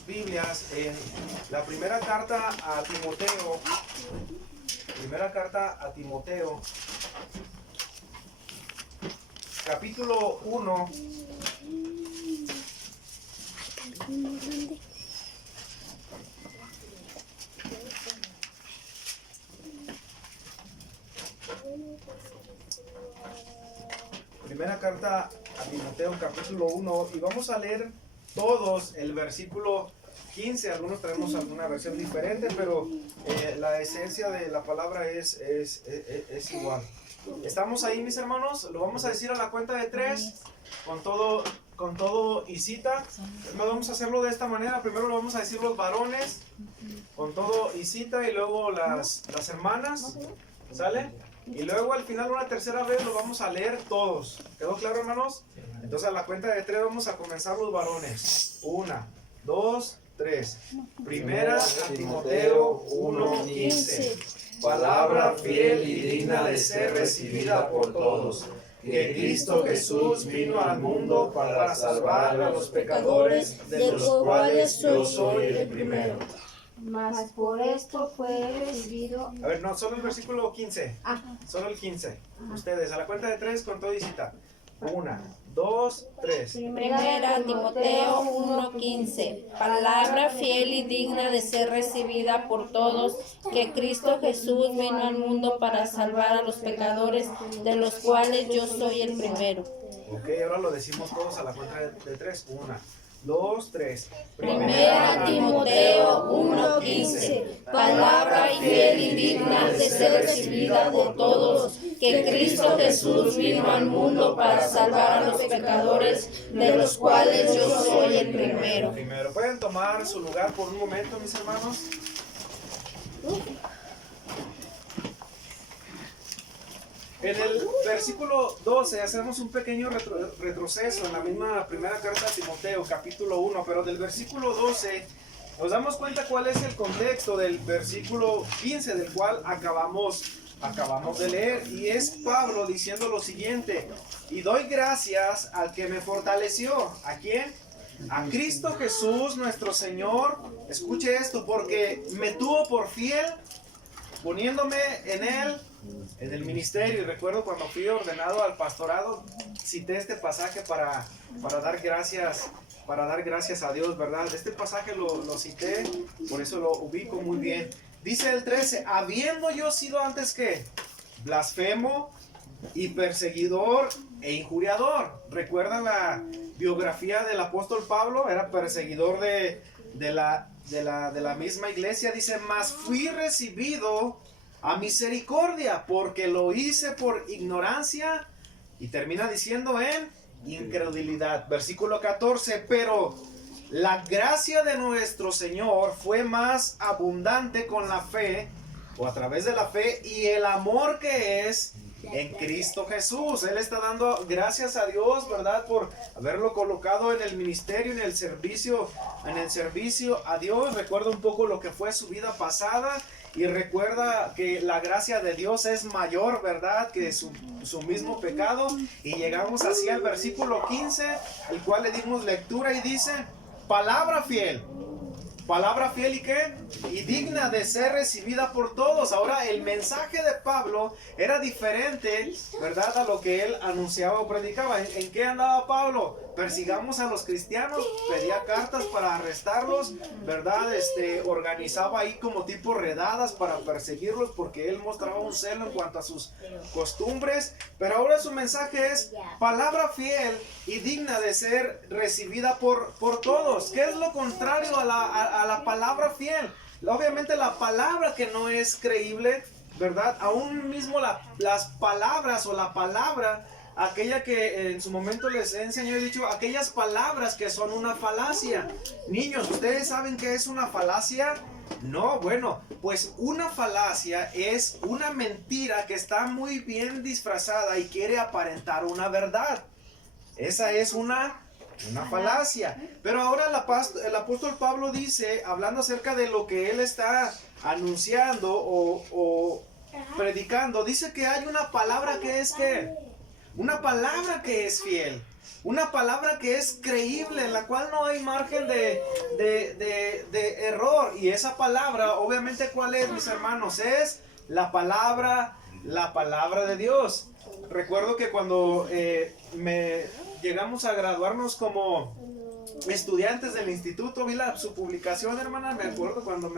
sus Biblias en la primera carta a Timoteo, capítulo 1. Primera carta a Timoteo, capítulo 1, y vamos a leer todos el versículo 15. Algunos traemos alguna versión diferente, pero la esencia de la palabra es igual. ¿Estamos ahí, mis hermanos? Lo vamos a decir a la cuenta de 3, con todo y cita. No vamos a hacerlo de esta manera. Primero lo vamos a decir los varones, con todo y cita, y luego las hermanas, ¿sale? Y luego al final una tercera vez lo vamos a leer todos. ¿Quedó claro, hermanos? Entonces a la cuenta de 3 vamos a comenzar los varones. 1, 2, 3. Primera a Timoteo 1:15. Palabra fiel y digna de ser recibida por todos, que Cristo Jesús vino al mundo para salvar a los pecadores, de los cuales yo soy el primero. Mas por esto fue recibido. A ver, no, solo el versículo 15. Solo el 15. Ustedes, a la cuenta de 3, con todo y cita. 1, 2, 3. Primera Timoteo 1:15. Palabra fiel y digna de ser recibida por todos, que Cristo Jesús vino al mundo para salvar a los pecadores, de los cuales yo soy el primero. Ok, ahora lo decimos todos a la cuenta de 3. 1, 2, 3. Primera Timoteo 1:15. Palabra fiel y digna de ser recibida por todos, que Cristo Jesús vino al mundo para salvar a los pecadores, de los cuales yo soy el primero. ¿Pueden tomar su lugar por un momento, mis hermanos? En el versículo 12 hacemos un pequeño retroceso en la misma primera carta a Timoteo, capítulo 1, pero del versículo 12 nos damos cuenta cuál es el contexto del versículo 15, del cual acabamos de leer, y es Pablo diciendo lo siguiente: y doy gracias al que me fortaleció. ¿A quién? A Cristo Jesús nuestro Señor. Escuche esto: porque me tuvo por fiel, poniéndome en él en el ministerio. Y recuerdo cuando fui ordenado al pastorado, cité este pasaje para dar gracias a Dios, ¿verdad? Este pasaje lo cité, por eso lo ubico muy bien. Dice el 13: habiendo yo sido antes que blasfemo y perseguidor e injuriador. ¿Recuerdan la biografía del apóstol Pablo? Era perseguidor de la misma iglesia. Dice: mas fui recibido a misericordia, porque lo hice por ignorancia. Y termina diciendo en incredulidad. Versículo 14: pero la gracia de nuestro Señor fue más abundante con la fe, o a través de la fe, y el amor que es en Cristo Jesús. Él está dando gracias a Dios, ¿verdad?, por haberlo colocado en el ministerio, en el servicio a Dios. Recuerda un poco lo que fue su vida pasada, y recuerda que la gracia de Dios es mayor, ¿verdad?, que su mismo pecado. Y llegamos así al versículo 15, el cual le dimos lectura, y dice: palabra fiel y qué, y digna de ser recibida por todos. Ahora, el mensaje de Pablo era diferente, ¿verdad?, a lo que él anunciaba o predicaba. ¿En qué andaba Pablo? Persigamos a los cristianos, pedía cartas para arrestarlos, ¿verdad? Organizaba ahí como tipo redadas para perseguirlos, porque él mostraba un celo en cuanto a sus costumbres. Pero ahora su mensaje es palabra fiel y digna de ser recibida por todos. ¿Qué es lo contrario a la palabra fiel? Obviamente la palabra que no es creíble, ¿verdad? Aún mismo las palabras o la palabra, aquella que en su momento les he enseñado y he dicho, aquellas palabras que son una falacia. Niños, ¿ustedes saben qué es una falacia? No, bueno, pues una falacia es una mentira que está muy bien disfrazada y quiere aparentar una verdad. Esa es una falacia. Pero ahora el apóstol Pablo dice, hablando acerca de lo que él está anunciando o predicando, dice que hay una palabra que es que una palabra que es fiel, una palabra que es creíble, en la cual no hay margen de error. Y esa palabra, obviamente, ¿cuál es, mis hermanos? Es la palabra de Dios. Recuerdo que cuando llegamos a graduarnos como estudiantes del instituto, vi su publicación, hermana. Me acuerdo cuando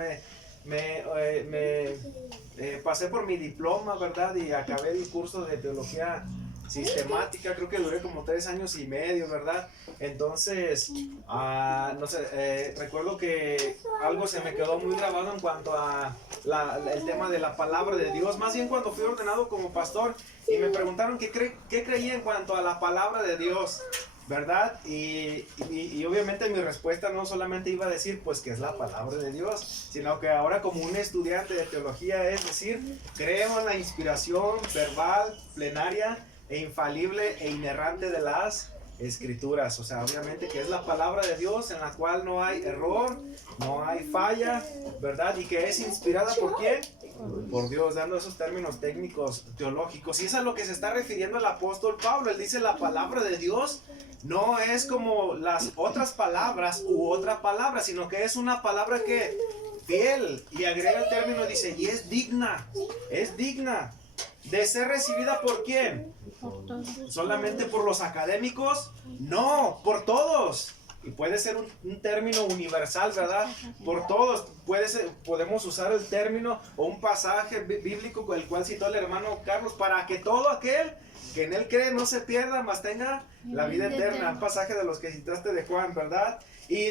pasé por mi diploma, ¿verdad? Y acabé el curso de teología sistemática, creo que duré como 3 años y medio, ¿verdad? Entonces, no sé, recuerdo que algo se me quedó muy grabado en cuanto a el tema de la palabra de Dios, más bien cuando fui ordenado como pastor y me preguntaron qué creía en cuanto a la palabra de Dios, ¿verdad? Y obviamente mi respuesta no solamente iba a decir pues que es la palabra de Dios, sino que ahora como un estudiante de teología es decir, creo en la inspiración verbal, plenaria e infalible e inerrante de las Escrituras. O sea, obviamente que es la palabra de Dios en la cual no hay error, no hay falla, ¿verdad? Y que es inspirada ¿por quién? Por Dios, dando esos términos técnicos teológicos. Y es a lo que se está refiriendo el apóstol Pablo. Él dice la palabra de Dios no es como las otras palabras u otra palabra, sino que es una palabra que fiel. Y agrega el término, dice, y es digna de ser recibida ¿por quién? ¿Solamente por los académicos? No, por todos. Y puede ser un término universal, ¿verdad? Por todos. Podemos usar el término o un pasaje bíblico con el cual citó el hermano Carlos, para que todo aquel que en él cree no se pierda, mas tenga la vida eterna. Un pasaje de los que citaste de Juan, ¿verdad? Y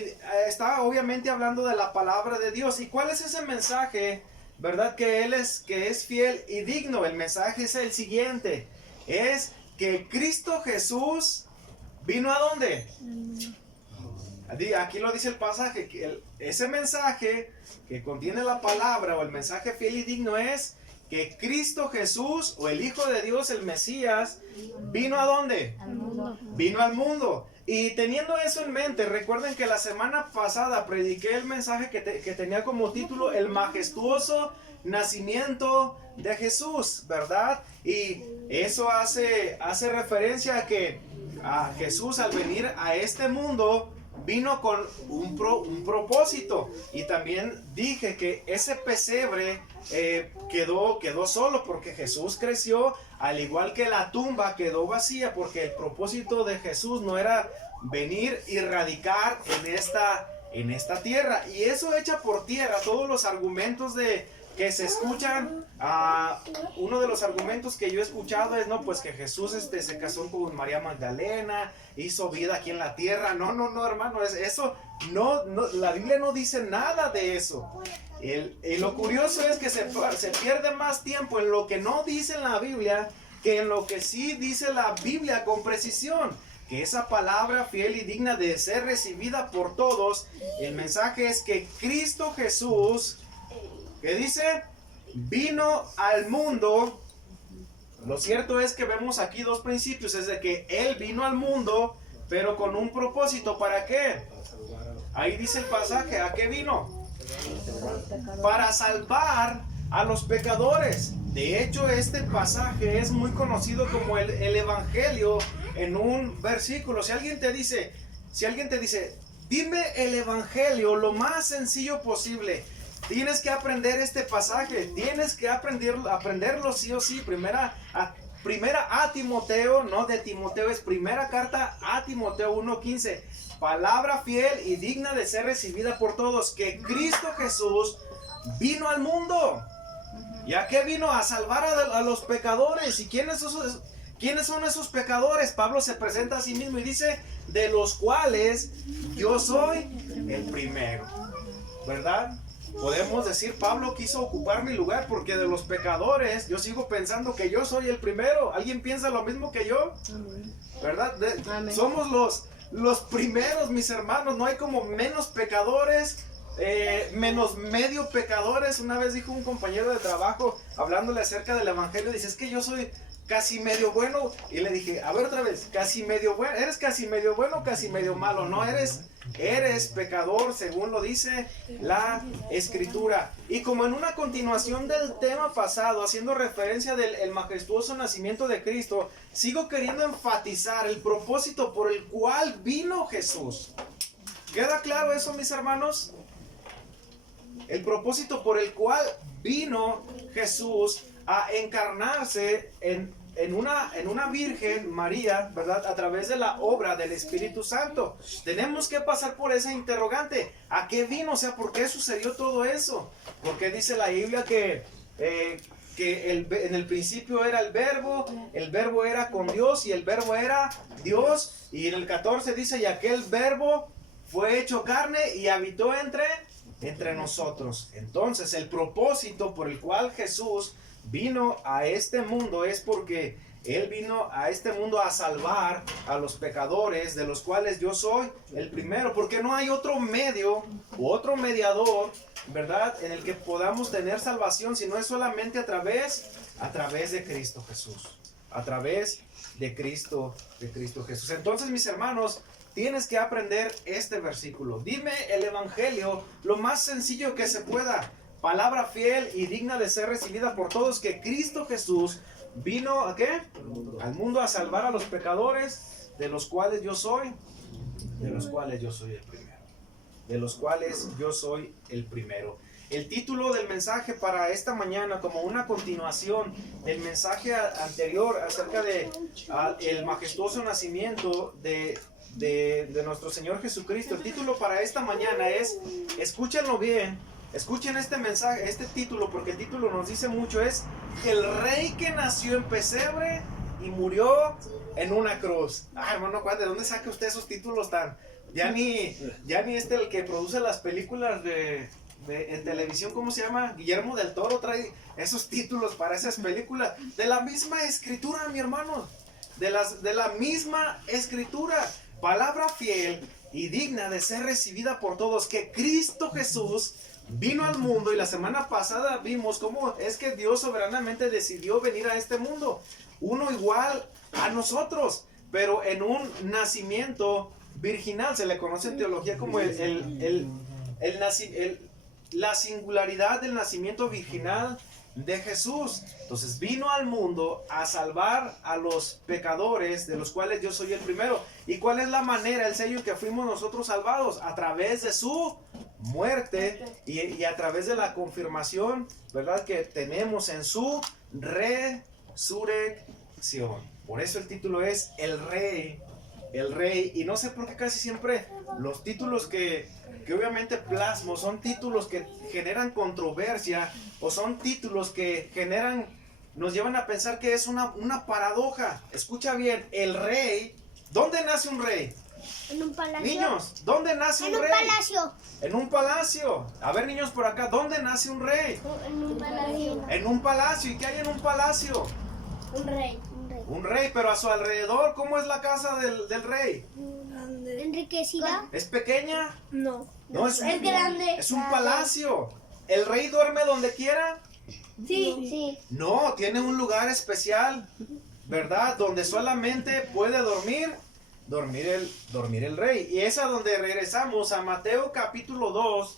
está obviamente hablando de la palabra de Dios. ¿Y cuál es ese mensaje? ¿Verdad? Que es fiel y digno. El mensaje es el siguiente. Es que Cristo Jesús vino ¿a dónde? Aquí lo dice el pasaje, que ese mensaje que contiene la palabra o el mensaje fiel y digno es que Cristo Jesús o el Hijo de Dios, el Mesías, vino ¿a dónde? Al mundo. Vino al mundo. Y teniendo eso en mente, recuerden que la semana pasada prediqué el mensaje que tenía como título el majestuoso nacimiento de Jesús, ¿verdad? Y eso hace referencia a que Jesús al venir a este mundo vino con un propósito. Y también dije que ese pesebre quedó solo porque Jesús creció, al igual que la tumba quedó vacía, porque el propósito de Jesús no era venir y radicar en esta tierra. Y eso echa por tierra todos los argumentos que se escuchan. Uno de los argumentos que yo he escuchado es, no, pues que Jesús se casó con María Magdalena, hizo vida aquí en la tierra. No, hermano, eso no, la Biblia no dice nada de eso. Y lo curioso es que se pierde más tiempo en lo que no dice la Biblia que en lo que sí dice la Biblia con precisión. Que esa palabra fiel y digna de ser recibida por todos, el mensaje es que Cristo Jesús, ¿qué dice? Vino al mundo. Lo cierto es que vemos aquí dos principios, es de que Él vino al mundo, pero con un propósito. ¿Para qué? Ahí dice el pasaje, ¿a qué vino? Para salvar a los pecadores. De hecho, este pasaje es muy conocido como el Evangelio en un versículo. Si alguien te dice, dime el Evangelio lo más sencillo posible, tienes que aprender este pasaje, tienes que aprenderlo sí o sí. Primera a Timoteo, no de Timoteo, es primera carta a Timoteo 1:15. Palabra fiel y digna de ser recibida por todos, que Cristo Jesús vino al mundo. ¿Y a qué vino? A salvar a los pecadores. ¿Y quiénes son esos pecadores? Pablo se presenta a sí mismo y dice, de los cuales yo soy el primero, ¿verdad? Podemos decir, Pablo quiso ocupar mi lugar, porque de los pecadores yo sigo pensando que yo soy el primero. ¿Alguien piensa lo mismo que yo? ¿Verdad? Somos los primeros, mis hermanos. No hay como menos pecadores, menos medio pecadores. Una vez dijo un compañero de trabajo, hablándole acerca del Evangelio, dice, es que yo soy casi medio bueno. Y le dije, a ver otra vez, casi medio bueno. ¿Eres casi medio bueno o casi medio malo? No, eres Eres pecador, según lo dice la Escritura. Y como en una continuación del tema pasado, haciendo referencia del el majestuoso nacimiento de Cristo, sigo queriendo enfatizar el propósito por el cual vino Jesús. ¿Queda claro eso, mis hermanos? El propósito por el cual vino Jesús a encarnarse en una Virgen María, ¿verdad? A través de la obra del Espíritu Santo. Tenemos que pasar por esa interrogante. ¿A qué vino? O sea, ¿por qué sucedió todo eso? Porque dice la Biblia que en el principio era el verbo era con Dios y el verbo era Dios. Y en el 14 dice, y aquel verbo fue hecho carne y habitó entre nosotros. Entonces, el propósito por el cual Jesús vino a este mundo es porque Él vino a este mundo a salvar a los pecadores, de los cuales yo soy el primero, porque no hay otro medio u otro mediador, ¿verdad?, en el que podamos tener salvación, si no es solamente a través de Cristo Jesús, a través de Cristo Jesús. Entonces, mis hermanos, tienes que aprender este versículo. Dime el evangelio lo más sencillo que se pueda. Palabra fiel y digna de ser recibida por todos, que Cristo Jesús vino ¿a qué? Al mundo a salvar a los pecadores, de los cuales yo soy el primero. De los cuales yo soy el primero. El título del mensaje para esta mañana, como una continuación del mensaje anterior acerca de el majestuoso nacimiento de nuestro Señor Jesucristo. El título para esta mañana es, escúchenlo bien, escuchen este mensaje, este título, porque el título nos dice mucho, es el rey que nació en pesebre y murió en una cruz. Hermano, ¿de dónde saca usted esos títulos tan? Ya ni el que produce las películas en televisión, ¿cómo se llama? Guillermo del Toro trae esos títulos para esas películas. De la misma escritura, mi hermano. De la misma escritura. Palabra fiel y digna de ser recibida por todos, que Cristo Jesús vino al mundo. Y la semana pasada vimos cómo es que Dios soberanamente decidió venir a este mundo, uno igual a nosotros, pero en un nacimiento virginal. Se le conoce en teología como la singularidad del nacimiento virginal de Jesús. Entonces vino al mundo a salvar a los pecadores, de los cuales yo soy el primero. ¿Y cuál es la manera, el sello en que fuimos nosotros salvados? A través de su muerte y a través de la confirmación, ¿verdad?, que tenemos en su resurrección. Por eso el título es el rey. Y no sé por qué casi siempre los títulos que obviamente plasmo son títulos que generan controversia, o son títulos que nos llevan a pensar que es una paradoja. Escucha bien, el rey. ¿Dónde nace un rey? En un palacio. Niños, ¿dónde nace un rey? En un palacio. En un palacio. A ver, niños, por acá, ¿dónde nace un rey? En un palacio. En un palacio. ¿Y qué hay en un palacio? Un rey. Un rey, pero a su alrededor, ¿cómo es la casa del rey? ¿Enriquecida? ¿Es pequeña? No. No, es grande. Es un palacio. ¿El rey duerme donde quiera? Sí. No, tiene un lugar especial, ¿verdad? Donde solamente puede dormir el rey. Y es a donde regresamos, a Mateo capítulo 2,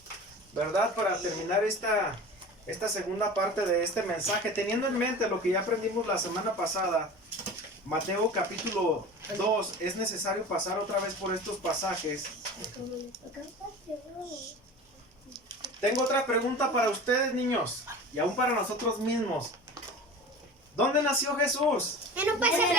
¿verdad? Para terminar esta segunda parte de este mensaje, teniendo en mente lo que ya aprendimos la semana pasada. Mateo capítulo 2, es necesario pasar otra vez por estos pasajes. Tengo otra pregunta para ustedes, niños, y aún para nosotros mismos. ¿Dónde nació Jesús? En un pesebre.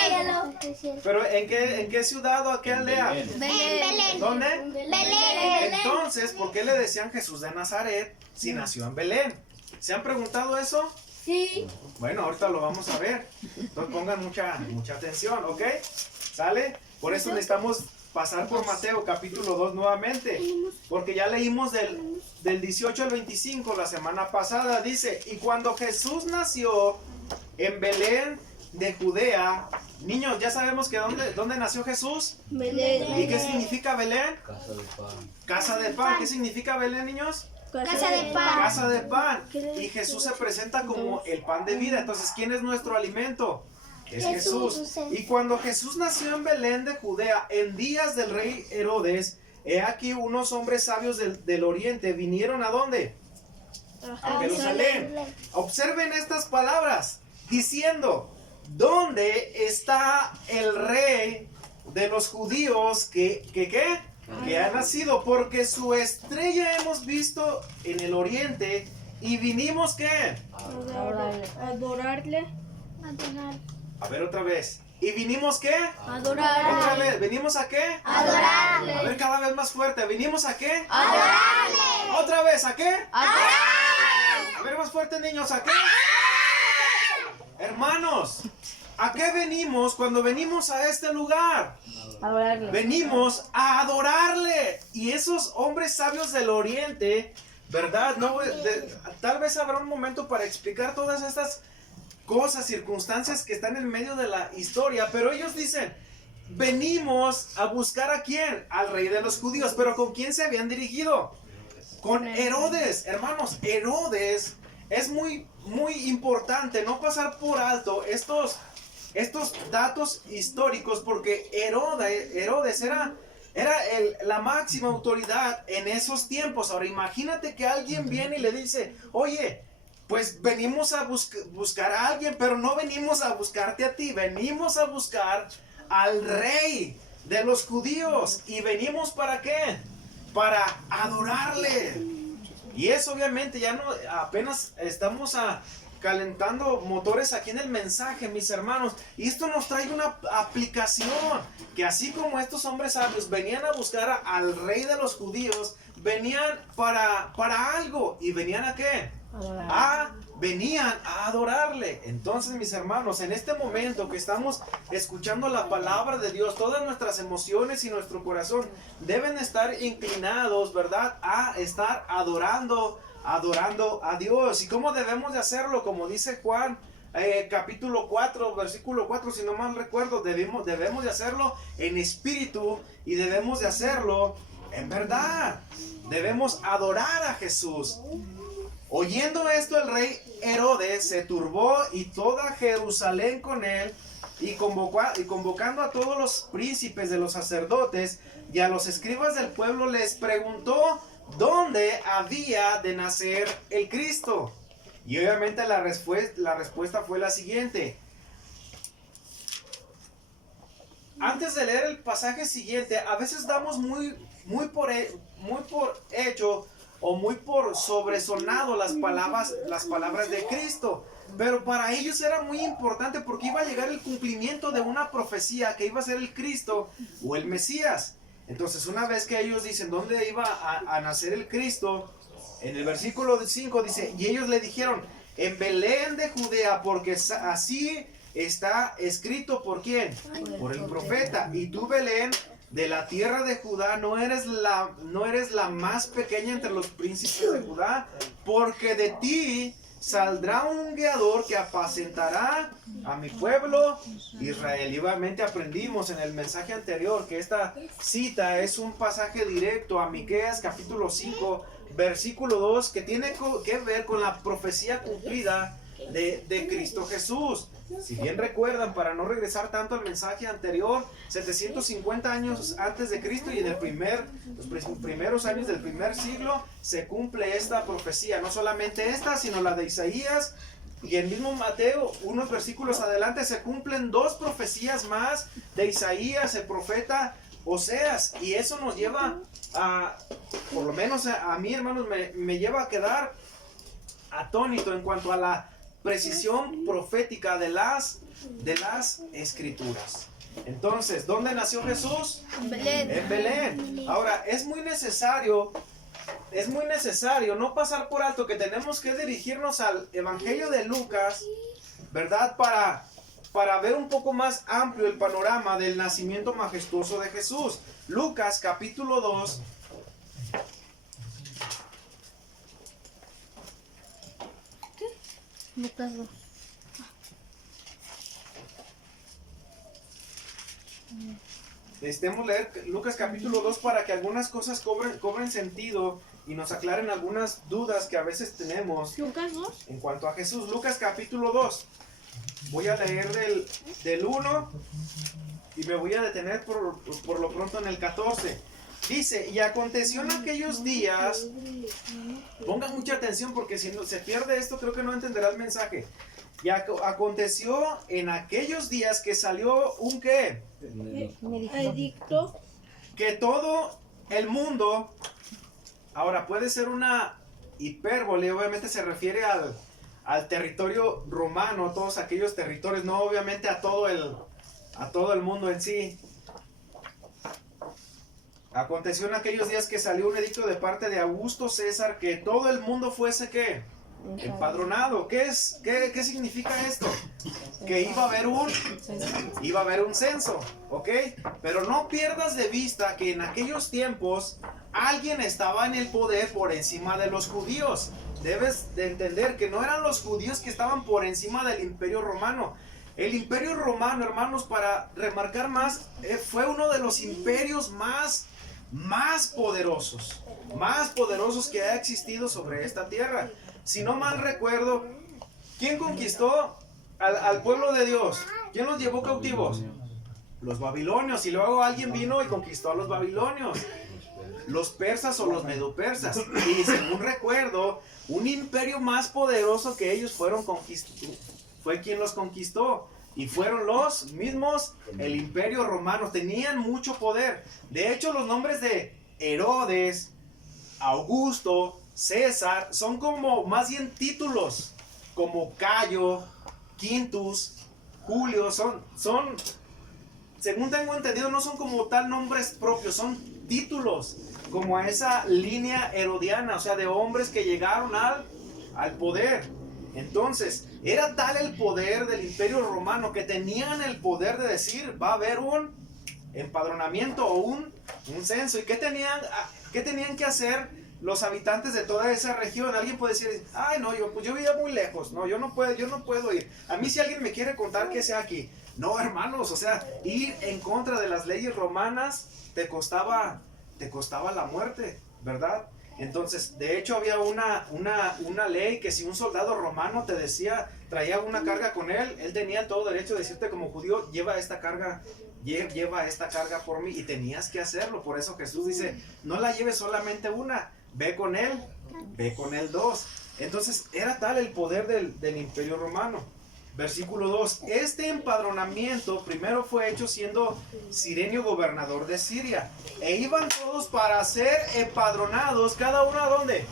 ¿Pero en qué ciudad o a qué aldea? En Belén. ¿Dónde? Belén. Entonces, ¿por qué le decían Jesús de Nazaret si nació en Belén? ¿Se han preguntado eso? Sí. Bueno, ahorita lo vamos a ver. Entonces pongan mucha atención, ¿ok? ¿Sale? Por eso necesitamos pasar por Mateo capítulo 2 nuevamente. Porque ya leímos del 18 al 25 la semana pasada. Dice, y cuando Jesús nació en Belén de Judea. Niños, ya sabemos que ¿dónde nació Jesús? Belén. ¿Y qué significa Belén? Casa de pan. Casa de pan. ¿Qué significa Belén, niños? Casa de pan. Casa de pan. Y Jesús se presenta como el pan de vida. Entonces, ¿quién es nuestro alimento? Es Jesús. Y cuando Jesús nació en Belén de Judea, en días del rey Herodes, he aquí unos hombres sabios del oriente vinieron ¿a dónde? A Jerusalén. Observen estas palabras, diciendo, ¿dónde está el rey de los judíos que ha nacido? Porque su estrella hemos visto en el oriente y vinimos ¿qué? Adorarle. A ver otra vez. ¿Y vinimos qué? Adorarle. Otra vez. ¿Venimos a qué? Adorarle. A ver cada vez más fuerte. ¿Venimos a qué? Adorarle. Otra vez. ¿A qué? Adorarle. A ver más fuerte, niños. ¿A qué? Hermanos, ¿a qué venimos cuando venimos a este lugar? Adorarle. Venimos a adorarle. Y esos hombres sabios del oriente, ¿verdad? Tal vez habrá un momento para explicar todas estas cosas, circunstancias que están en medio de la historia, pero ellos dicen, venimos a buscar ¿a quién? Al rey de los judíos. ¿Pero con quién se habían dirigido? Con Herodes. Hermanos, Herodes es muy importante no pasar por alto estos datos históricos, porque Herodes era la máxima autoridad en esos tiempos. Ahora imagínate que alguien viene y le dice, oye, pues venimos a buscar a alguien, pero no venimos a buscarte a ti, venimos a buscar al rey de los judíos. ¿Y venimos para qué? Para adorarle. Y eso obviamente ya no, apenas estamos calentando motores aquí en el mensaje, mis hermanos. Y esto nos trae una aplicación, que así como estos hombres sabios venían a buscar al rey de los judíos, venían para algo. ¿Y venían a qué? Venían a adorarle. Entonces, mis hermanos, en este momento que estamos escuchando la palabra de Dios, todas nuestras emociones y nuestro corazón deben estar inclinados, ¿verdad? A estar adorando a Dios. ¿Y cómo debemos de hacerlo? Como dice Juan capítulo 4, versículo 4, si no mal recuerdo, debemos de hacerlo en espíritu y debemos de hacerlo en verdad. Debemos adorar a Jesús. Oyendo esto, el rey Herodes se turbó y toda Jerusalén con él, y convocando a todos los príncipes de los sacerdotes y a los escribas del pueblo, les preguntó dónde había de nacer el Cristo. Y obviamente la respuesta fue la siguiente. Antes de leer el pasaje siguiente, a veces damos muy por hecho o muy por sobresonado las palabras de Cristo. Pero para ellos era muy importante, porque iba a llegar el cumplimiento de una profecía que iba a ser el Cristo o el Mesías. Entonces, una vez que ellos dicen dónde iba a nacer el Cristo, en el versículo 5 dice, y ellos le dijeron, en Belén de Judea, porque así está escrito. ¿Por quién? Por el profeta. Y tú, Belén, de la tierra de Judá, no eres la más pequeña entre los príncipes de Judá, porque de ti saldrá un guiador que apacentará a mi pueblo Israel. Y obviamente aprendimos en el mensaje anterior que esta cita es un pasaje directo a Miqueas capítulo 5, versículo 2, que tiene que ver con la profecía cumplida de Cristo Jesús. Si bien recuerdan, para no regresar tanto al mensaje anterior, 750 años antes de Cristo y en los primeros años del primer siglo se cumple esta profecía. No solamente esta, sino la de Isaías, y el mismo Mateo, unos versículos adelante, se cumplen dos profecías más de Isaías, el profeta Oseas. Y eso nos lleva por lo menos a mí, hermanos, me lleva a quedar atónito en cuanto a la precisión profética de las escrituras. Entonces, ¿dónde nació Jesús? En Belén. En Belén. Ahora, es muy necesario no pasar por alto que tenemos que dirigirnos al Evangelio de Lucas, ¿verdad? Para ver un poco más amplio el panorama del nacimiento majestuoso de Jesús. Lucas capítulo 2. Lucas 2. Necesitamos leer Lucas capítulo 2 para que algunas cosas cobren sentido y nos aclaren algunas dudas que a veces tenemos Lucas 2. en cuanto a Jesús. Lucas capítulo 2. Voy a leer del 1 y me voy a detener por lo pronto en el 14. Dice, y aconteció en aquellos días, pongan mucha atención porque si no se pierde esto creo que no entenderá el mensaje. Y aconteció en aquellos días que salió un ¿qué? Edicto. Que todo el mundo, ahora puede ser una hipérbole, obviamente se refiere al territorio romano, todos aquellos territorios, no obviamente a todo el mundo en sí. Aconteció en aquellos días que salió un edicto de parte de Augusto César que todo el mundo fuese ¿qué? Empadronado. ¿Qué significa esto? Que iba a haber un censo, ¿ok? Pero no pierdas de vista que en aquellos tiempos alguien estaba en el poder por encima de los judíos. Debes de entender que no eran los judíos que estaban por encima del Imperio Romano. El Imperio Romano, hermanos, para remarcar más, fue uno de los imperios más poderosos que ha existido sobre esta tierra. Si no mal recuerdo, ¿quién conquistó al pueblo de Dios? ¿Quién los llevó cautivos? Los babilonios. Y luego alguien vino y conquistó a los babilonios. Los persas o los medopersas. Y según recuerdo, un imperio más poderoso que ellos fue quien los conquistó. Y fueron los mismos, el Imperio Romano. Tenían mucho poder. De hecho, los nombres de Herodes, Augusto, César, son como más bien títulos, como Cayo, Quintus, Julio, son, según tengo entendido, no son como tal nombres propios, son títulos, como a esa línea herodiana, o sea, de hombres que llegaron al poder. Entonces, era tal el poder del Imperio Romano que tenían el poder de decir, va a haber un empadronamiento o un censo. ¿Y qué tenían que hacer los habitantes de toda esa región? Alguien puede decir, ay no, yo vivía muy lejos, no, yo no puedo ir. A mí si alguien me quiere contar que sea aquí. No, hermanos, o sea, ir en contra de las leyes romanas te costaba la muerte, ¿verdad? Entonces, de hecho había una ley que si un soldado romano te decía, traía una carga con él tenía todo derecho de decirte como judío, lleva esta carga por mí, y tenías que hacerlo. Por eso Jesús dice, no la lleves solamente una, ve con él dos. Entonces era tal el poder del Imperio Romano. Versículo 2, este empadronamiento primero fue hecho siendo Cirenio gobernador de Siria, e iban todos para ser empadronados, cada uno ¿a dónde?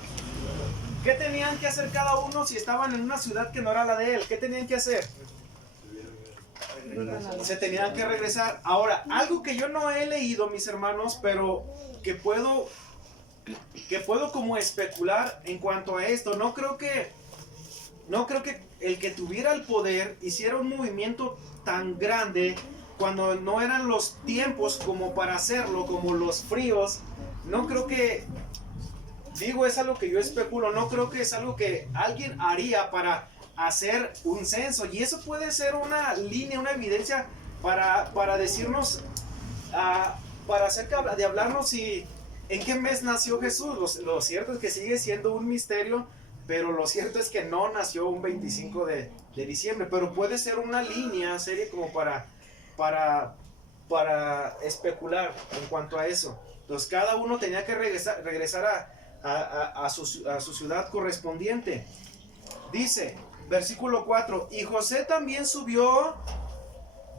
¿Qué tenían que hacer cada uno si estaban en una ciudad que no era la de él? ¿Qué tenían que hacer? Se tenían que regresar. Ahora, algo que yo no he leído, mis hermanos, pero que puedo como especular en cuanto a esto. No creo que el que tuviera el poder hiciera un movimiento tan grande cuando no eran los tiempos como para hacerlo, como los fríos. No creo que, es algo que yo especulo, no creo que es algo que alguien haría para hacer un censo. Y eso puede ser una línea, una evidencia para decirnos, para acerca de hablarnos si en qué mes nació Jesús. Lo cierto es que sigue siendo un misterio, pero lo cierto es que no nació un 25 de diciembre, pero puede ser una línea seria como para especular en cuanto a eso. Entonces cada uno tenía que regresar a su ciudad correspondiente. Dice, versículo 4, y José también subió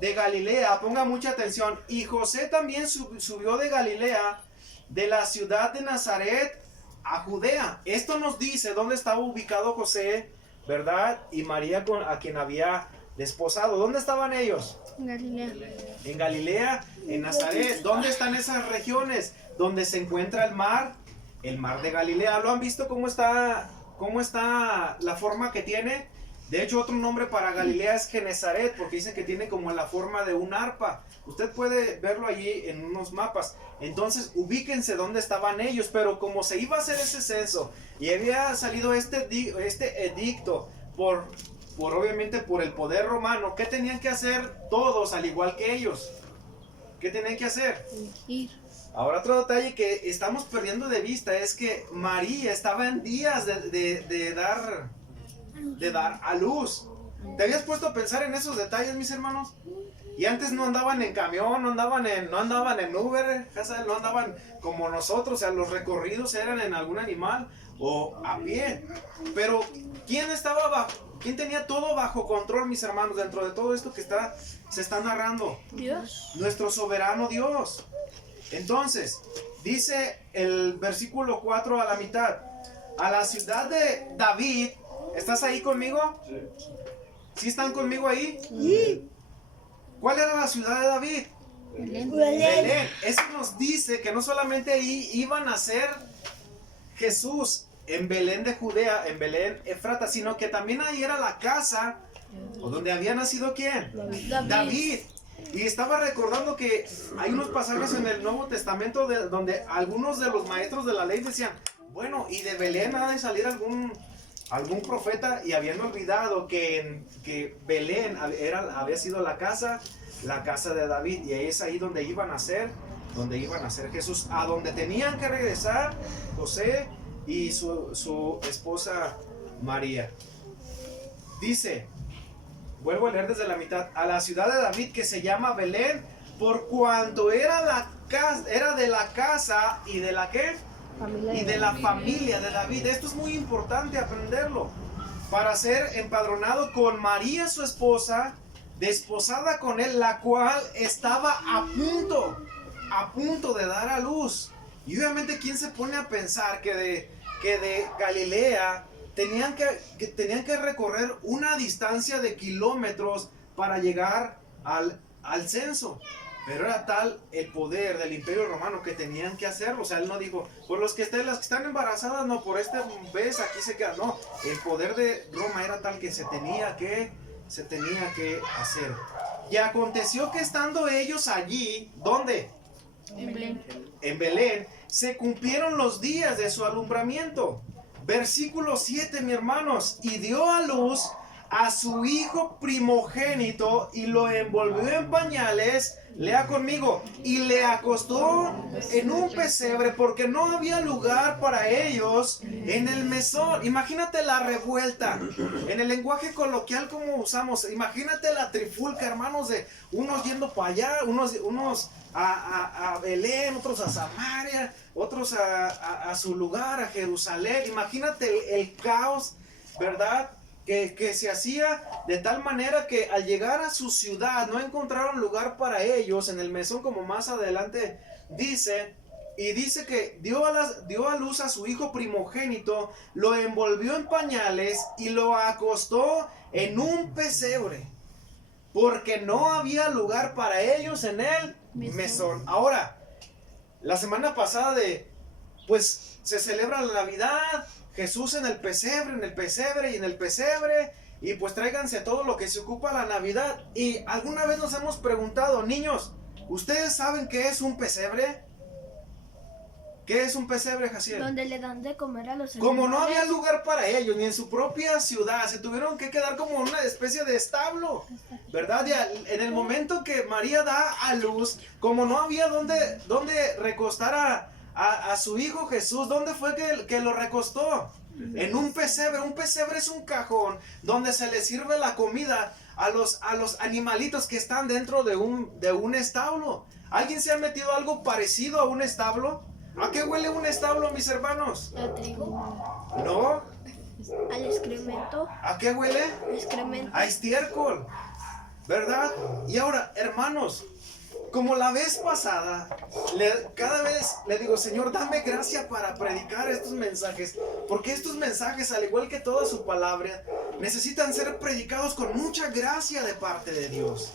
de Galilea, ponga mucha atención, y José también subió de Galilea, de la ciudad de Nazaret a Judea. Esto nos dice dónde estaba ubicado José, ¿verdad? Y María, a quien había desposado. ¿Dónde estaban ellos? Galilea. En Galilea, en Nazaret. ¿Dónde están esas regiones? Donde se encuentra el mar de Galilea. ¿Lo han visto cómo está la forma que tiene? De hecho, otro nombre para Galilea es Genezaret, porque dice que tiene como la forma de un arpa. Usted puede verlo allí en unos mapas. Entonces, ubíquense dónde estaban ellos. Pero como se iba a hacer ese censo y había salido este edicto obviamente por el poder romano, ¿qué tenían que hacer todos al igual que ellos? ¿Qué tenían que hacer? Ir. Ahora otro detalle que estamos perdiendo de vista es que María estaba en días de dar a luz. ¿Te habías puesto a pensar en esos detalles, mis hermanos? Y antes no andaban en camión, no andaban en Uber, no andaban como nosotros, o sea, los recorridos eran en algún animal o a pie. Pero ¿quién tenía todo bajo control, mis hermanos, dentro de todo esto que se está narrando? Dios. Nuestro soberano Dios. Entonces, dice el versículo 4 a la mitad, a la ciudad de David, ¿estás ahí conmigo? Sí. ¿Sí están conmigo ahí? Sí. ¿Cuál era la ciudad de David? Belén. Eso nos dice que no solamente ahí iban a ser Jesús en Belén de Judea, en Belén Efrata, sino que también ahí era la casa o donde había nacido ¿quién? David. Y estaba recordando que hay unos pasajes en el Nuevo Testamento donde algunos de los maestros de la ley decían, bueno, y de Belén ha de salir algún profeta, y habían olvidado que Belén había sido la casa de David, y es ahí donde iban a ser Jesús, a donde tenían que regresar José y su esposa María. Dice, vuelvo a leer desde la mitad, a la ciudad de David que se llama Belén, por cuanto era de la casa y de la ¿qué? Y de la familia de David. Esto es muy importante aprenderlo. Para ser empadronado con María su esposa, desposada con él, la cual estaba a punto de dar a luz. Y obviamente, ¿quién se pone a pensar que de Galilea tenían que recorrer una distancia de kilómetros para llegar al censo? Pero era tal el poder del Imperio Romano que tenían que hacerlo. O sea, él no dijo, por las que están embarazadas, no, por esta vez aquí se queda. No, el poder de Roma era tal que se tenía que hacer. Y aconteció que estando ellos allí, ¿dónde? En Belén, se cumplieron los días de su alumbramiento. Versículo 7, mis hermanos, y dio a luz a su hijo primogénito y lo envolvió en pañales, lea conmigo, y le acostó en un pesebre porque no había lugar para ellos en el mesón. Imagínate la revuelta, en el lenguaje coloquial como usamos, imagínate la trifulca, hermanos, de unos yendo para allá, unos a Belén, otros a Samaria, otros a su lugar, a Jerusalén. Imagínate el caos, ¿verdad? Que se hacía de tal manera que al llegar a su ciudad no encontraron lugar para ellos en el mesón, como más adelante dice. Y dice que dio a luz a su hijo primogénito, lo envolvió en pañales y lo acostó en un pesebre, porque no había lugar para ellos en el mesón. Ahora, la semana pasada pues se celebra la Navidad, Jesús en el pesebre, y pues tráiganse todo lo que se ocupa la Navidad. Y alguna vez nos hemos preguntado, niños, ¿ustedes saben qué es un pesebre? ¿Qué es un pesebre, Jaciel? Donde le dan de comer a los Como no animales. había lugar para ellos, ni en su propia ciudad, se tuvieron que quedar como una especie de establo, ¿verdad? Y en el momento que María da a luz, como no había donde recostar a su hijo Jesús, ¿dónde fue que lo recostó? En un pesebre. Un pesebre es un cajón donde se le sirve la comida a los animalitos que están dentro de un establo. ¿Alguien se ha metido algo parecido a un establo? ¿A qué huele un establo, mis hermanos? A trigo. ¿No? Al excremento. ¿A qué huele? Excremento. A estiércol, ¿verdad? Y ahora, hermanos, como la vez pasada, cada vez le digo, Señor, dame gracia para predicar estos mensajes, porque estos mensajes, al igual que toda su palabra, necesitan ser predicados con mucha gracia de parte de Dios.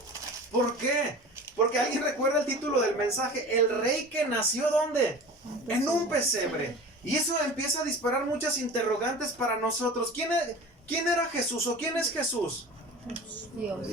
¿Por qué? Porque alguien recuerda el título del mensaje, el rey que nació ¿dónde? En un pesebre. Y eso empieza a disparar muchas interrogantes para nosotros. ¿Quién era Jesús o quién es Jesús? Dios.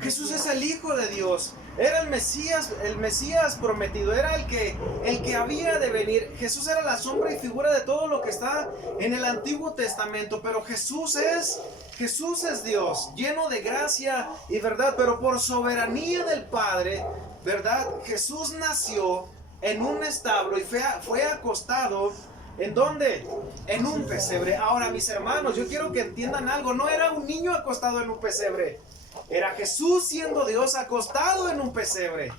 Jesús es el Hijo de Dios. Era el Mesías prometido. Era el que había de venir. Jesús era la sombra y figura de todo lo que está en el Antiguo Testamento. Pero Jesús es Dios, lleno de gracia y verdad. Pero por soberanía del Padre, ¿verdad? Jesús nació en un establo y fue acostado. ¿En dónde? En un pesebre. Ahora, mis hermanos, yo quiero que entiendan algo. No era un niño acostado en un pesebre. Era Jesús siendo Dios acostado en un pesebre,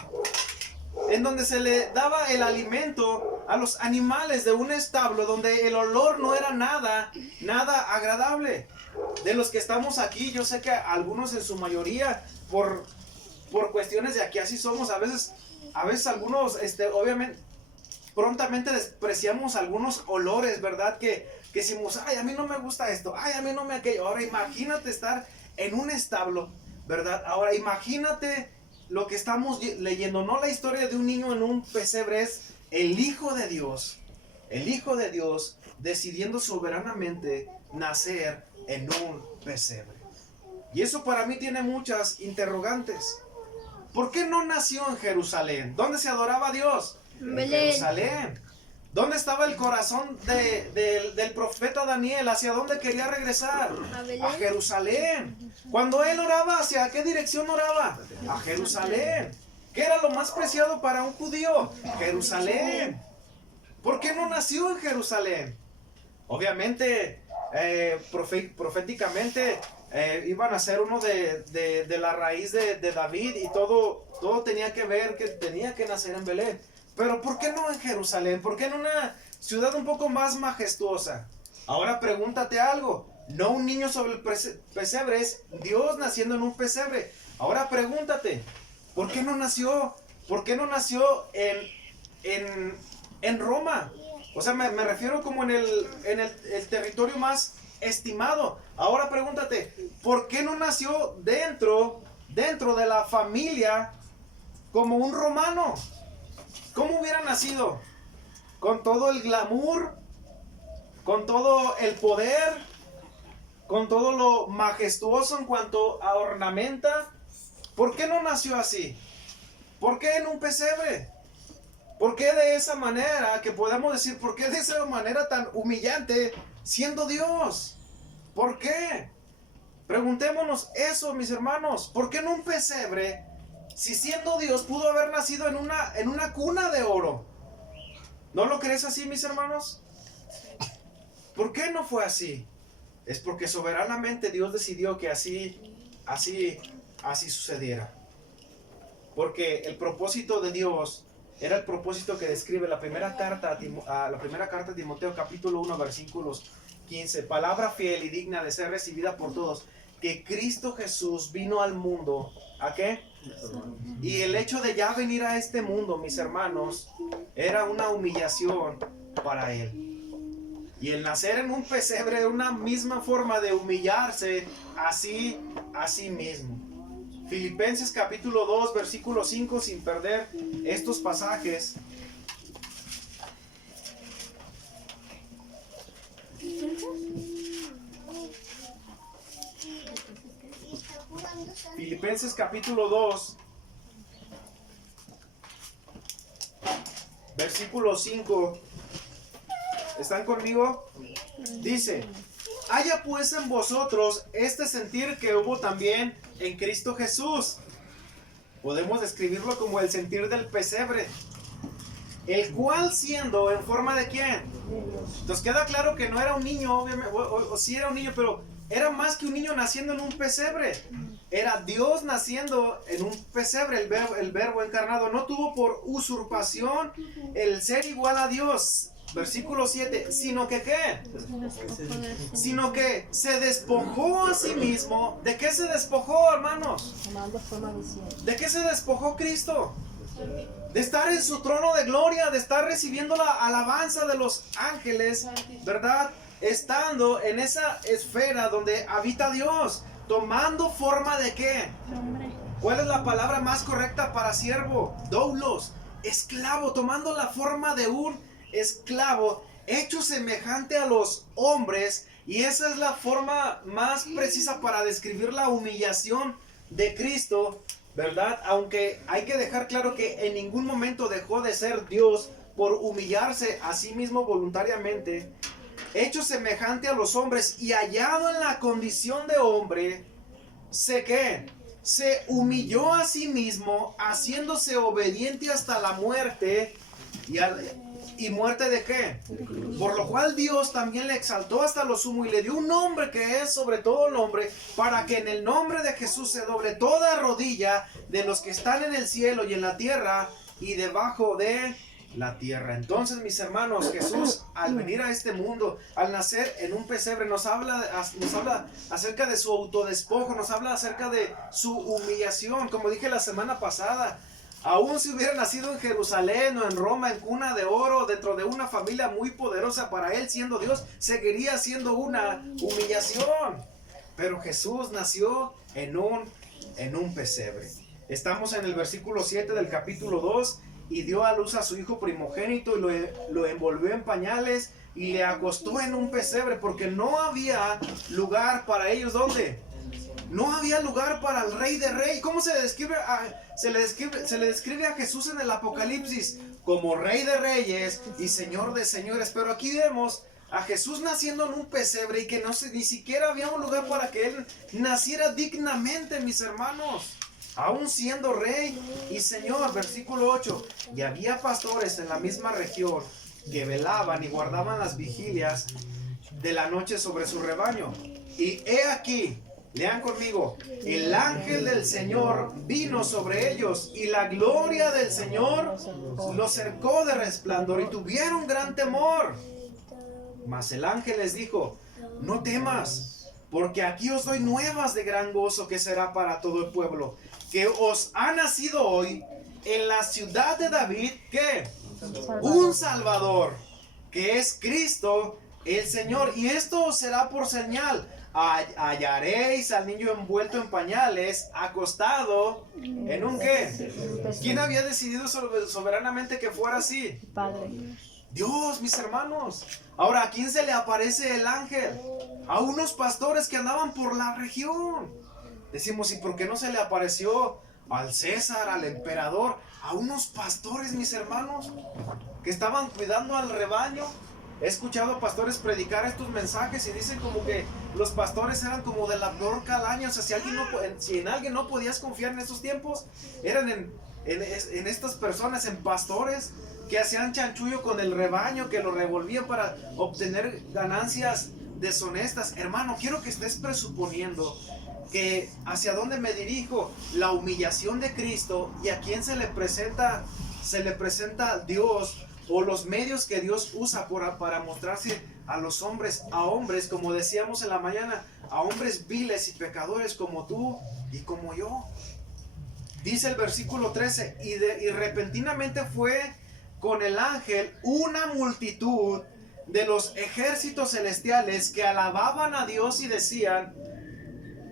en donde se le daba el alimento a los animales de un establo, donde el olor no era nada agradable. De los que estamos aquí, yo sé que algunos en su mayoría, por cuestiones de aquí así somos, a veces algunos, obviamente, prontamente despreciamos algunos olores, ¿verdad? Que decimos, ay, a mí no me gusta esto, ay, a mí no me aquello. Ahora imagínate estar en un establo, ¿verdad? Ahora imagínate lo que estamos leyendo, no la historia de un niño en un pesebre, es el Hijo de Dios decidiendo soberanamente nacer en un pesebre. Y eso para mí tiene muchas interrogantes. ¿Por qué no nació en Jerusalén? ¿Dónde se adoraba a Dios? En Jerusalén. ¿Dónde estaba el corazón del profeta Daniel? ¿Hacia dónde quería regresar? A Jerusalén. Cuando él oraba, ¿hacia qué dirección oraba? A Jerusalén. ¿Qué era lo más preciado para un judío? Jerusalén. ¿Por qué no nació en Jerusalén? Obviamente, proféticamente, iban a ser uno de la raíz de David, y todo tenía que ver que tenía que nacer en Belén. Pero ¿por qué no en Jerusalén? ¿Por qué en una ciudad un poco más majestuosa? Ahora pregúntate algo. No un niño sobre el pesebre, es Dios naciendo en un pesebre. Ahora pregúntate, ¿por qué no nació en Roma? O sea, me refiero como en el territorio más estimado. Ahora pregúntate, ¿por qué no nació dentro de la familia como un romano? ¿Cómo hubiera nacido? Con todo el glamour, con todo el poder, con todo lo majestuoso en cuanto a ornamenta. ¿Por qué no nació así? ¿Por qué en un pesebre? ¿Por qué de esa manera, que podemos decir, por qué de esa manera tan humillante, siendo Dios? ¿Por qué? Preguntémonos eso, mis hermanos. ¿Por qué en un pesebre, si siendo Dios pudo haber nacido en una cuna de oro? ¿No lo crees así, mis hermanos? ¿Por qué no fue así? Es porque soberanamente Dios decidió que así sucediera. Porque el propósito de Dios era el propósito que describe la primera carta a Timoteo, capítulo 1, versículos 15. Palabra fiel y digna de ser recibida por todos, que Cristo Jesús vino al mundo, ¿a qué? Y el hecho de ya venir a este mundo, mis hermanos, era una humillación para Él. Y el nacer en un pesebre era una misma forma de humillarse a sí mismo. Filipenses capítulo 2, versículo 5, sin perder estos pasajes. Filipenses capítulo 2, versículo 5. ¿Están conmigo? Dice: haya pues en vosotros este sentir que hubo también en Cristo Jesús. Podemos describirlo como el sentir del pesebre, el cual siendo en forma de ¿quién? Nos queda claro que no era un niño, obviamente, o sí era un niño, pero era más que un niño naciendo en un pesebre. Era Dios naciendo en un pesebre, el verbo encarnado. No tuvo por usurpación el ser igual a Dios. Versículo 7, sino que ¿qué? Sino que se despojó a sí mismo. ¿De qué se despojó, hermanos? ¿De qué se despojó Cristo? De estar en su trono de gloria, de estar recibiendo la alabanza de los ángeles, ¿verdad? Estando en esa esfera donde habita Dios, tomando forma de ¿qué? ¿Cuál es la palabra más correcta para siervo? Doulos, esclavo, tomando la forma de un esclavo, hecho semejante a los hombres. Y esa es la forma más precisa para describir la humillación de Cristo, ¿verdad? Aunque hay que dejar claro que en ningún momento dejó de ser Dios por humillarse a sí mismo voluntariamente. Hecho semejante a los hombres y hallado en la condición de hombre, se humilló a sí mismo, haciéndose obediente hasta la muerte y muerte de qué? Por lo cual Dios también le exaltó hasta lo sumo y le dio un nombre que es sobre todo nombre, para que en el nombre de Jesús se doble toda rodilla de los que están en el cielo y en la tierra y debajo de la tierra. Entonces, mis hermanos, Jesús al venir a este mundo, al nacer en un pesebre, nos habla acerca de su autodespojo, nos habla acerca de su humillación. Como dije la semana pasada, aún si hubiera nacido en Jerusalén o en Roma en cuna de oro, dentro de una familia muy poderosa, para él siendo Dios, seguiría siendo una humillación. Pero Jesús nació en un pesebre. Estamos en el versículo 7 del capítulo 2. Y dio a luz a su hijo primogénito y lo envolvió en pañales y le acostó en un pesebre, porque no había lugar para ellos. ¿Dónde? No había lugar para el Rey de Reyes. ¿Cómo se le describe a Jesús en el Apocalipsis? Como Rey de Reyes y Señor de Señores. Pero aquí vemos a Jesús naciendo en un pesebre y que ni siquiera había un lugar para que él naciera dignamente, mis hermanos. Aún siendo rey y señor. Versículo 8. Y había pastores en la misma región que velaban y guardaban las vigilias de la noche sobre su rebaño. Y he aquí, lean conmigo, el ángel del Señor vino sobre ellos y la gloria del Señor los cercó de resplandor y tuvieron gran temor. Mas el ángel les dijo: no temas, porque aquí os doy nuevas de gran gozo que será para todo el pueblo, que os ha nacido hoy en la ciudad de David, ¿qué? Un Salvador, que es Cristo el Señor. Y esto os será por señal: hallaréis al niño envuelto en pañales, acostado en un ¿qué? ¿Quién había decidido soberanamente que fuera así? Padre. Dios, mis hermanos. Ahora, ¿a quién se le aparece el ángel? A unos pastores que andaban por la región. Decimos, ¿y por qué no se le apareció al César, al emperador? A unos pastores, mis hermanos, que estaban cuidando al rebaño. He escuchado a pastores predicar estos mensajes y dicen como que los pastores eran como de la peor calaña. O sea, si en alguien no podías confiar en esos tiempos, eran en estas personas, en pastores que hacían chanchullo con el rebaño, que lo revolvían para obtener ganancias deshonestas. Hermano, quiero que estés presuponiendo que hacia dónde me dirijo: la humillación de Cristo, y a quién se le presenta Dios, o los medios que Dios usa para mostrarse a los hombres, como decíamos en la mañana, a hombres viles y pecadores como tú y como yo. Dice el versículo 13, y repentinamente fue con el ángel una multitud de los ejércitos celestiales que alababan a Dios y decían,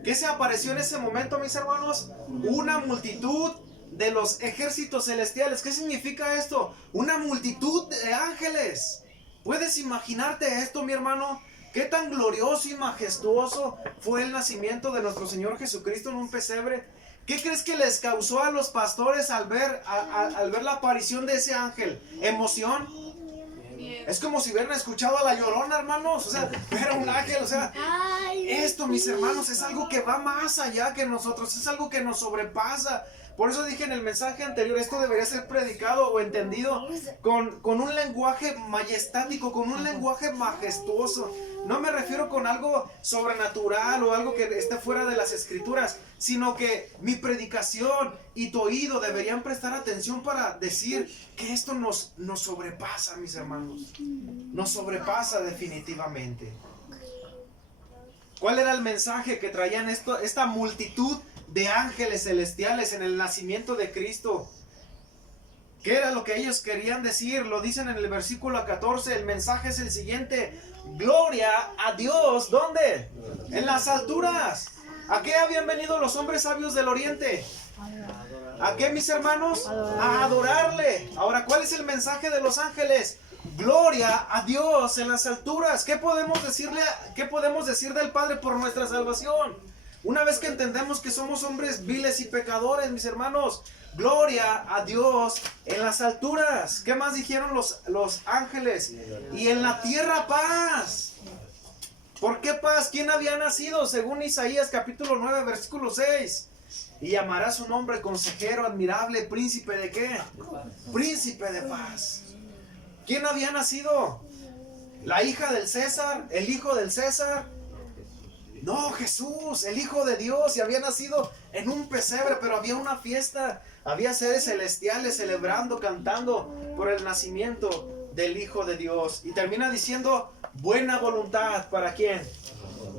¿qué se apareció en ese momento, mis hermanos? Una multitud de los ejércitos celestiales. ¿Qué significa esto? Una multitud de ángeles. ¿Puedes imaginarte esto, mi hermano? ¿Qué tan glorioso y majestuoso fue el nacimiento de nuestro Señor Jesucristo en un pesebre? ¿Qué crees que les causó a los pastores al ver la aparición de ese ángel? ¿Emoción? Es como si hubieran escuchado a la Llorona, hermanos. O sea, ver a un ángel, o sea, esto, mis hermanos, es algo que va más allá que nosotros, es algo que nos sobrepasa. Por eso dije en el mensaje anterior, esto debería ser predicado o entendido con un lenguaje majestático, con un lenguaje majestuoso. No me refiero con algo sobrenatural o algo que esté fuera de las escrituras, sino que mi predicación y tu oído deberían prestar atención para decir que esto nos sobrepasa, mis hermanos. Nos sobrepasa definitivamente. ¿Cuál era el mensaje que traían esta multitud de ángeles celestiales en el nacimiento de Cristo? ¿Qué era lo que ellos querían decir? Lo dicen en el versículo 14. El mensaje es el siguiente: gloria a Dios. ¿Dónde? En las alturas. ¿A qué habían venido los hombres sabios del oriente? ¿A qué, mis hermanos? A adorarle. Ahora, ¿cuál es el mensaje de los ángeles? Gloria a Dios en las alturas. ¿Qué podemos decir del Padre por nuestra salvación? Una vez que entendemos que somos hombres viles y pecadores, mis hermanos, gloria a Dios en las alturas. ¿Qué más dijeron los ángeles? Y en la tierra paz. ¿Por qué paz? ¿Quién había nacido? Según Isaías capítulo 9, versículo 6. Y llamará su nombre consejero admirable, príncipe de ¿qué? Príncipe de paz. ¿Quién había nacido? ¿La hija del César? ¿El hijo del César? No, Jesús, el Hijo de Dios, y había nacido en un pesebre, pero había una fiesta, había seres celestiales celebrando, cantando por el nacimiento del Hijo de Dios. Y termina diciendo, buena voluntad, ¿para quién?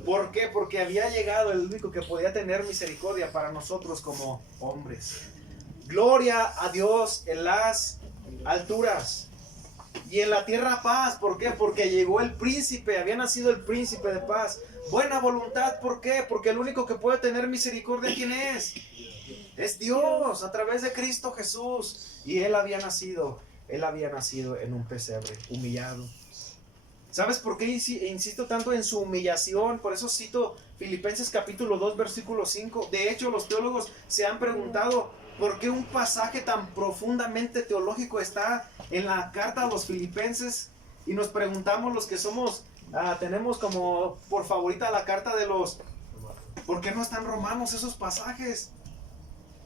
¿Por qué? Porque había llegado el único que podía tener misericordia para nosotros como hombres. Gloria a Dios en las alturas y en la tierra paz. ¿Por qué? Porque llegó el príncipe, había nacido el príncipe de paz. Buena voluntad, ¿por qué? Porque el único que puede tener misericordia, ¿quién es? Es Dios, a través de Cristo Jesús. Y Él había nacido en un pesebre, humillado. ¿Sabes por qué insisto tanto en su humillación? Por eso cito Filipenses capítulo 2, versículo 5. De hecho, los teólogos se han preguntado, ¿por qué un pasaje tan profundamente teológico está en la carta a los Filipenses? Y nos preguntamos los que somos, tenemos como por favorita la carta de los... ¿Por qué no están Romanos esos pasajes?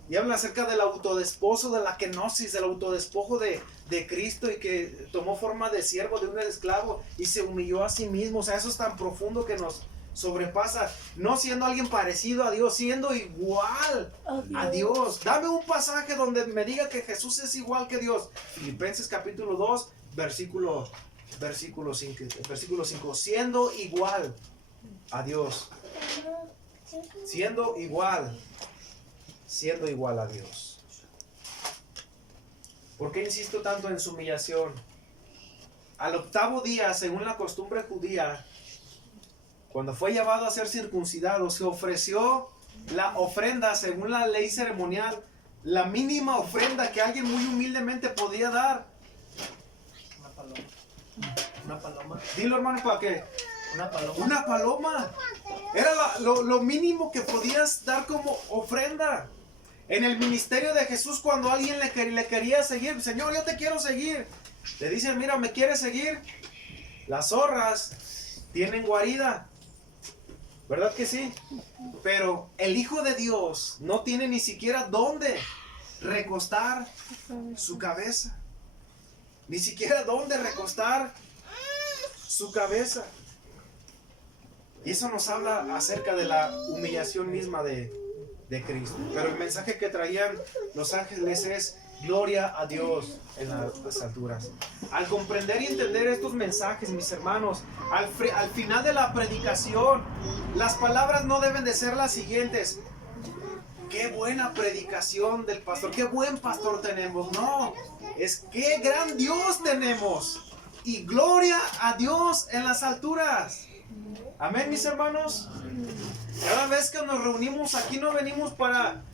Y hablan acerca del autodesposo, de la kenosis, del autodespojo de Cristo, y que tomó forma de siervo, de un esclavo, y se humilló a sí mismo. O sea, eso es tan profundo que nos sobrepasa. No siendo alguien parecido a Dios, siendo igual a Dios. Dame un pasaje donde me diga que Jesús es igual que Dios. Filipenses capítulo 2, versículo 5. Siendo igual a Dios. Siendo igual a Dios. ¿Por qué insisto tanto en su humillación? Al octavo día, según la costumbre judía, cuando fue llevado a ser circuncidado, se ofreció la ofrenda según la ley ceremonial, la mínima ofrenda que alguien muy humildemente podía dar. Una paloma. Dilo, hermano, ¿para qué? Una paloma. Una paloma. Era lo mínimo que podías dar como ofrenda. En el ministerio de Jesús, cuando alguien le quería seguir, Señor, yo te quiero seguir, le dicen, mira, ¿me quieres seguir? Las zorras tienen guarida, ¿verdad que sí? Pero el Hijo de Dios no tiene ni siquiera dónde recostar su cabeza. Ni siquiera dónde recostar su cabeza. Y eso nos habla acerca de la humillación misma de Cristo. Pero el mensaje que traían los ángeles es gloria a Dios en las alturas. Al comprender y entender estos mensajes, mis hermanos, al final de la predicación, las palabras no deben de ser las siguientes: qué buena predicación del pastor, qué buen pastor tenemos. No, es qué gran Dios tenemos. Y gloria a Dios en las alturas. Amén, mis hermanos. Cada vez que nos reunimos aquí no venimos para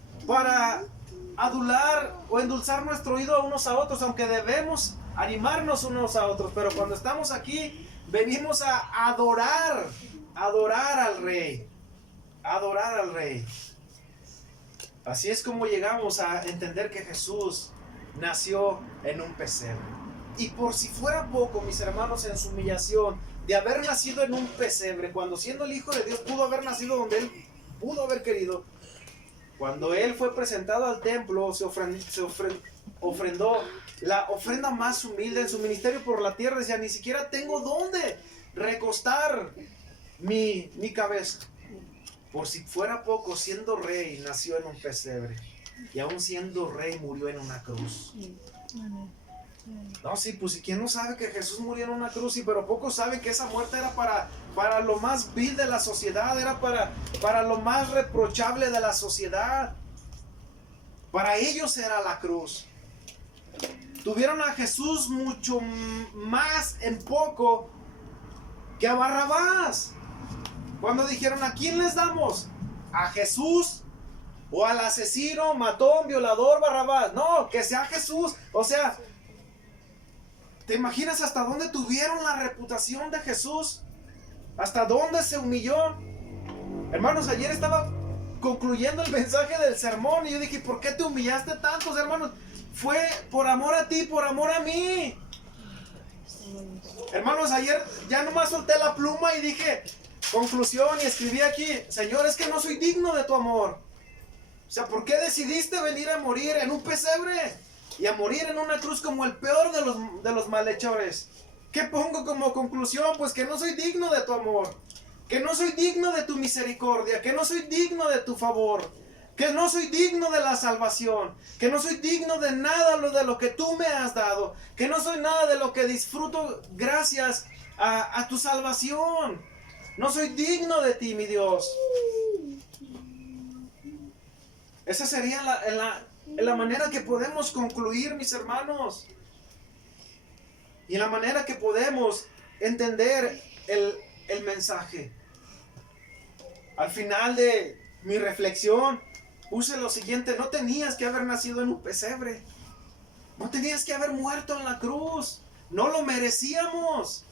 adular o endulzar nuestro oído unos a otros, aunque debemos animarnos unos a otros. Pero cuando estamos aquí, venimos a adorar al Rey. Adorar al Rey. Así es como llegamos a entender que Jesús nació en un pesebre. Y por si fuera poco, mis hermanos, en su humillación de haber nacido en un pesebre, cuando siendo el Hijo de Dios pudo haber nacido donde Él pudo haber querido, cuando Él fue presentado al templo, se ofrendó la ofrenda más humilde en su ministerio por la tierra. Decía, ni siquiera tengo dónde recostar mi cabeza. Por si fuera poco, siendo rey, nació en un pesebre. Y aún siendo rey, murió en una cruz. No, sí, pues ¿y quién no sabe que Jesús murió en una cruz? Sí, pero pocos saben que esa muerte era para lo más vil de la sociedad, era para lo más reprochable de la sociedad. Para ellos era la cruz. Tuvieron a Jesús mucho más en poco que a Barrabás. Cuando dijeron, ¿a quién les damos? ¿A Jesús? ¿O al asesino, matón, violador, Barrabás? No, que sea Jesús. O sea, ¿te imaginas hasta dónde tuvieron la reputación de Jesús? ¿Hasta dónde se humilló? Hermanos, ayer estaba concluyendo el mensaje del sermón y yo dije, ¿por qué te humillaste tantos, hermanos? Fue por amor a ti, por amor a mí. Hermanos, ayer ya nomás solté la pluma y dije, conclusión, y escribí aquí, Señor, es que no soy digno de tu amor. O sea, ¿por qué decidiste venir a morir en un pesebre? y a morir en una cruz como el peor de los malhechores. ¿Qué pongo como conclusión? Pues que no soy digno de tu amor, que no soy digno de tu misericordia, que no soy digno de tu favor, que no soy digno de la salvación, que no soy digno de nada de lo que tú me has dado, que no soy nada de lo que disfruto gracias a tu salvación. No soy digno de ti, mi Dios. Esa sería la manera que podemos concluir, mis hermanos. Y la manera que podemos entender el mensaje. Al final de mi reflexión, puse lo siguiente: no tenías que haber nacido en un pesebre. No tenías que haber muerto en la cruz. No lo merecíamos.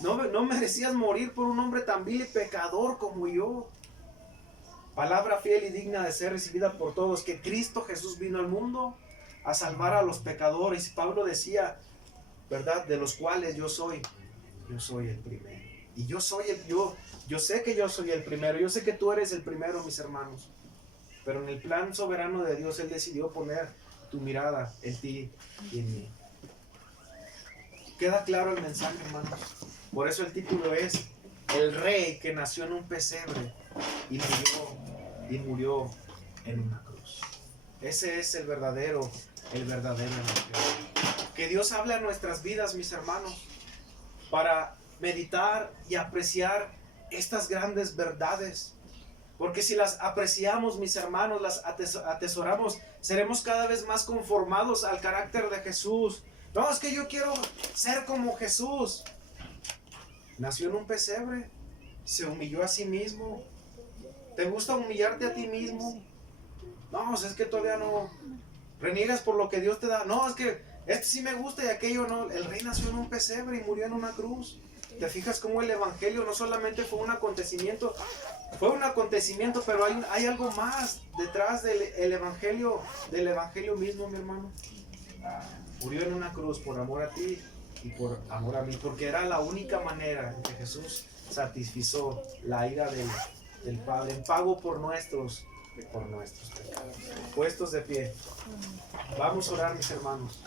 No merecías morir por un hombre tan vil y pecador como yo. Palabra fiel y digna de ser recibida por todos, que Cristo Jesús vino al mundo a salvar a los pecadores. Y Pablo decía, ¿verdad? De los cuales yo soy el primero. Y yo sé que yo soy el primero. Yo sé que tú eres el primero, mis hermanos. Pero en el plan soberano de Dios, Él decidió poner tu mirada en ti y en mí. ¿Queda claro el mensaje, hermanos? Por eso el título es El Rey que nació en un pesebre y murió en una cruz. Ese es el verdadero evangelio. Que Dios hable a nuestras vidas, mis hermanos, para meditar y apreciar estas grandes verdades. Porque si las apreciamos, mis hermanos, las atesoramos, seremos cada vez más conformados al carácter de Jesús. No, es que yo quiero ser como Jesús. Nació en un pesebre, se humilló a sí mismo. ¿Te gusta humillarte a ti mismo? No, pues es que todavía no reniegas por lo que Dios te da. No, es que este sí me gusta y aquello no. El Rey nació en un pesebre y murió en una cruz. ¿Te fijas cómo el evangelio no solamente fue un acontecimiento? Fue un acontecimiento, pero hay algo más detrás del evangelio mismo, mi hermano. Murió en una cruz por amor a ti y por amor a mí, porque era la única manera en que Jesús satisfizo la ira del Padre en pago por nuestros pecados. Puestos de pie, vamos a orar, mis hermanos.